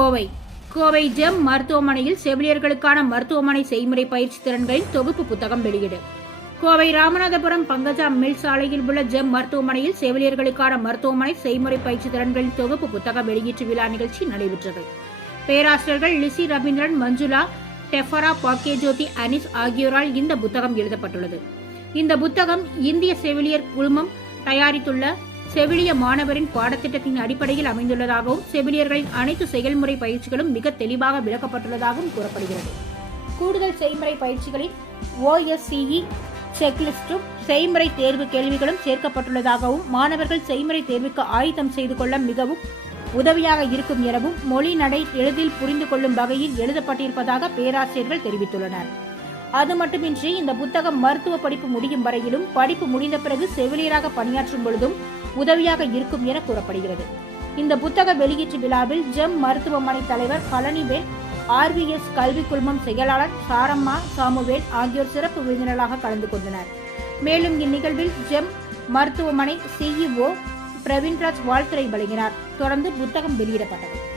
Kovai GeM மருத்துவமனையில் செவிலியர்களுக்கான மருத்துவமனை செய்முறை பயிற்சி திறன்களின் தொகுப்பு புத்தகம் வெளியீடு. கோவை ராமநாதபுரம் பங்கஜா மில் சாலையில் உள்ள ஜெம் மருத்துவமனையில் செவிலியர்களுக்கான மருத்துவமனை செய்முறை பயிற்சி திறன்களின் தொகுப்பு புத்தக வெளியீட்டு விழா நிகழ்ச்சி நடைபெற்றது. பேராசிரியர்கள் லிசி ரவீந்திரன், மஞ்சுளா, டெஃபரா, பாக்கியஜோதி, அனிஸ் ஆகியோரால் இந்த புத்தகம் எழுதப்பட்டுள்ளது. இந்த புத்தகம் இந்திய செவிலியர் குழுமம் தயாரித்துள்ள செவிலிய மாணவரின் பாடத்திட்டத்தின் அடிப்படையில் அமைந்துள்ளதாகவும் செவிலியர்களின் அனைத்து செயல்முறை பயிற்சிகளும் மிக தெளிவாக விளக்கப்பட்டுள்ளதாகவும் கூறப்படுகிறது. கூடுதல் செய்முறை பயிற்சிகளில் OSCE செக்லிஸ்டும் செய்முறை தேர்வு கேள்விகளும் சேர்க்கப்பட்டுள்ளதாகவும் மாணவர்கள் செய்முறை தேர்வுக்கு ஆயத்தம் செய்து கொள்ள மிகவும் உதவியாக இருக்கும் எனவும் மொழி நடை எளிதில் புரிந்து கொள்ளும் வகையில் எழுதப்பட்டிருப்பதாக பேராசிரியர்கள் தெரிவித்துள்ளனர். அது மட்டுமின்றி இந்த புத்தகம் மருத்துவ படிப்பு முடியும் வரையிலும் படிப்பு முடிந்த பிறகு செவிலியராக பணியாற்றும் பொழுதும் உதவியாக இருக்கும் என கூறப்படுகிறது. இந்த புத்தக வெளியீட்டு விழாவில் ஜெம் மருத்துவமனை தலைவர் பழனிவேல், RVS கல்வி குழுமம் செயலாளர் சாரம்மா, சாமுவேல் ஆகியோர் சிறப்பு விருந்தினராக கலந்து கொண்டனர். மேலும் இந்நிகழ்வில் ஜெம் மருத்துவமனை CEO பிரவீன்ராஜ் வாழ்த்துரை வழங்கினார். தொடர்ந்து புத்தகம் வெளியிடப்பட்டது.